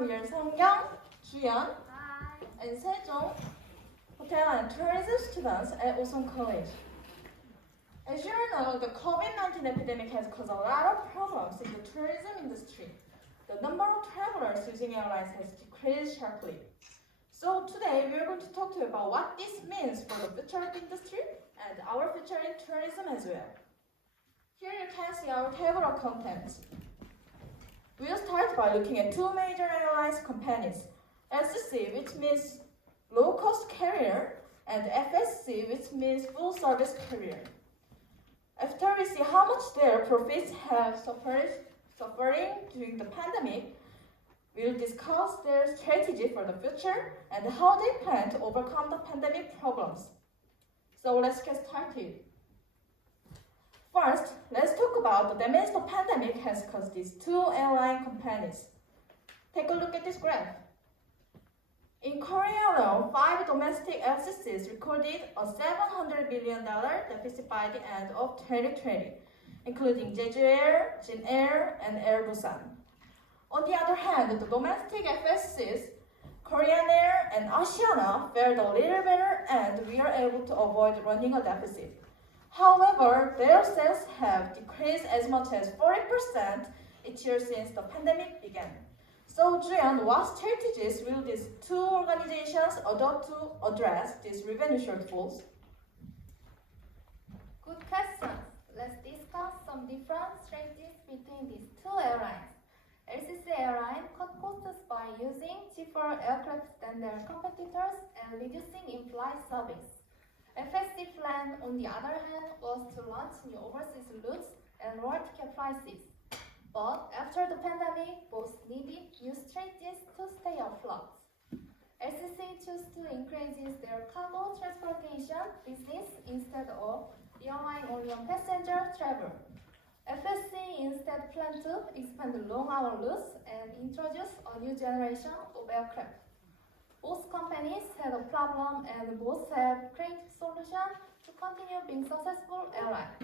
we are Seongyeong, Juyeon, and Sejong, Hotel and Tourism students at Woosong College. As you know, the COVID-19 epidemic has caused a lot of problems in the tourism industry. The number of travelers using airlines has decreased sharply. So today we are going to talk to you about what this means for the future of the industry and our future in tourism as well. Here you can see our table of contents. We'll start by looking at two major airlines companies, LCC, which means low-cost carrier, and FSC, which means full-service carrier. After we see how much their profits have suffering during the pandemic, we'll discuss their strategy for the future and how they plan to overcome the pandemic problems. So let's get started. First, let's talk about the damage the pandemic has caused these two airline companies. Take a look at this graph. In Korea alone, 5 domestic LCCs recorded a $700 billion deficit by the end of 2020, including Jeju Air, Jin Air, and Air Busan. On the other hand, the domestic FSCs, Korean Air and Asiana, fared a little better and we are able to avoid running a deficit. However, their sales have decreased as much as 40% each year since the pandemic began. So, Juyeon, what strategies will these two organizations adopt to address these revenue shortfalls? Good question. Let's discuss some different strategies between these two airlines. LCC Airline cut costs by using cheaper aircraft than their competitors and reducing in-flight service. FSC plan, on the other hand, was to launch new overseas routes and lower ticket prices. But after the pandemic, both needed new strategies to stay afloat. LCC chose to increase their cargo transportation business instead of relying only on passenger travel. FSC instead planned to expand long-hour routes and introduce a new generation of aircraft. Both companies had a problem and both have created solutions to continue being successful airlines.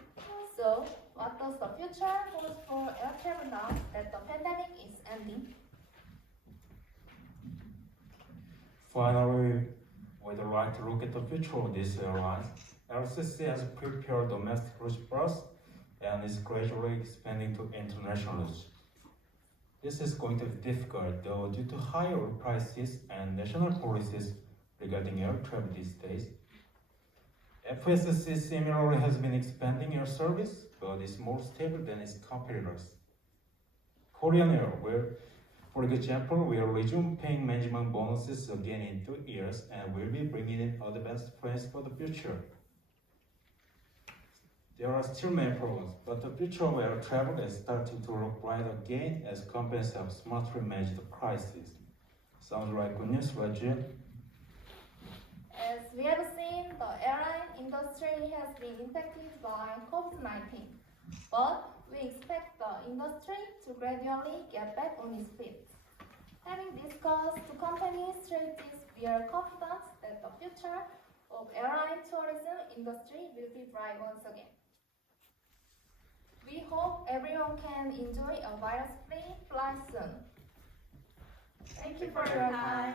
So, what does the future hold for air travel now that the pandemic is ending? Finally, we'd like to look at the future of these airlines. LCC has prepared domestic routes first and is gradually expanding to international routes. This is going to be difficult, though, due to higher prices and national policies regarding air travel these days. FSC similarly has been expanding air service, but is more stable than its competitors. Korean Air will, for example, will resume paying management bonuses again in 2 years and will be bringing in advanced plans for the future. There are still many problems, but the future of air travel is starting to look bright again as companies have smartly managed the crisis. Sounds like good news, right, Jill? As we have seen, the airline industry has been impacted by COVID-19, but we expect the industry to gradually get back on its feet. Having discussed the company's strategies, we are confident that the future of airline tourism industry will be bright once again. We hope everyone can enjoy a virus-free flight soon. Thank you for your time.